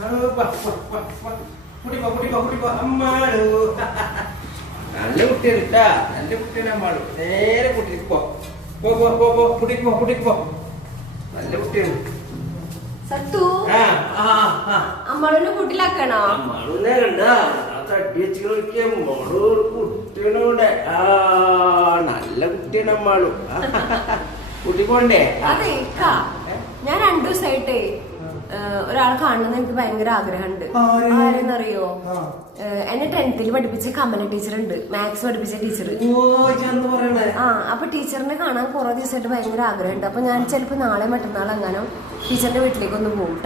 നല്ല കുട്ടിയാ, നല്ല കുട്ടിയാണ് അമ്മാള്. നേരെ കുട്ടിക്ക് പോ, കുട്ടിക്ക് പോ. നല്ല കുട്ടിയാണ്. അമ്മാളൂനെ കൂട്ടിലാക്കണോ? അമ്മാളൂനെ കണ്ട തട്ടി വെച്ച് കളിക്കാൻ മോള് കുട്ടിയാണ് ഇവിടെ. നല്ല കുട്ടിയാണ് അമ്മാളു. കുട്ടി പോണ്ടേ? അതെ, ഞാൻ 2 ദിവസമായിട്ടേ ഒരാൾ കാണുന്നത് എനിക്ക് ഭയങ്കര ആഗ്രഹമുണ്ട്. ആരെന്നറിയോ? എന്നെ 10th പഠിപ്പിച്ച കമല ടീച്ചർ ഉണ്ട്, മാത്സ് പഠിപ്പിച്ച ടീച്ചർ. അപ്പൊ ടീച്ചറിനെ കാണാൻ കുറെ ദിവസമായിട്ട് ഭയങ്കര ആഗ്രഹമുണ്ട്. അപ്പൊ ഞാൻ ചിലപ്പോ നാളെ മറ്റന്നാൾ എങ്ങാനും ടീച്ചറിന്റെ വീട്ടിലേക്ക് ഒന്ന് പോകും.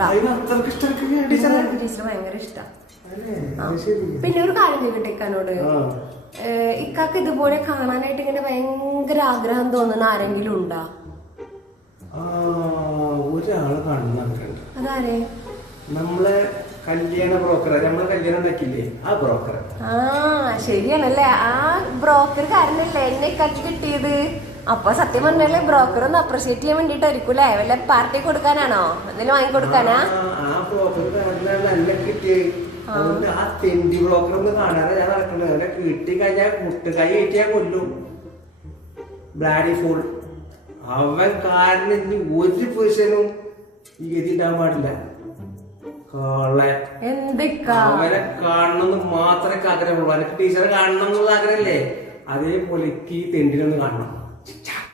ടീച്ചർ ഭയങ്കര ഇഷ്ടം. പിന്നെ ഒരു കാര്യം ചോദിക്കട്ടെ ഇക്കാനോട്, ഇക്കാക്ക് ഇതുപോലെ കാണാനായിട്ട് ഇങ്ങനെ ഭയങ്കര ആഗ്രഹം തോന്നുന്ന ആരെങ്കിലും ഉണ്ടാ? ഒരാള് കാണുന്ന അതാരെ? നമ്മളെ കല്യാണ ബ്രോക്കറെ, നമ്മളെ കല്യാണം ഉണ്ടാക്കില്ലേ ആ ബ്രോക്കർ. ശരിയാണല്ലേ, ആ ബ്രോക്കർ കാരണല്ലേ എന്നെ ഇക്കാക്ക് കിട്ടിയത്. അപ്പൊ സത്യം പറഞ്ഞാല് ബ്രോക്കർ ഒന്ന് അപ്രീഷിയേറ്റ് ചെയ്യാൻ വേണ്ടിട്ടായിരിക്കൂലേ? വല്ല പാർട്ടി കൊടുക്കാനാണോ, എന്തെങ്കിലും വാങ്ങിക്കൊടുക്കാനാ? ആ ബ്രോക്കർ കാരണമാണ് എന്നെ കിട്ടിയത്. ആ തെണ്ടി ബ്രോക്കർ ഒന്ന് കാണാതെ ഞാൻ നടക്കുന്നത്. എന്നെ കിട്ടി കഴിഞ്ഞാൽ മുട്ടുകൈ ഏറ്റിയാ കൊല്ലും. Bloody full. അവൻ കാരണം ഇനി ഒരു പുരുഷനും ഈ ഗതി ഇടാൻ പാടില്ല. അവനെ കാണണമെന്ന് മാത്രമേ ആഗ്രഹമുള്ളൂ. എനിക്ക് ടീച്ചറെ കാണണം എന്നുള്ള ആഗ്രഹമല്ലേ? അതേപോലെ ഈ തെണ്ടിനൊന്ന് കാണണം.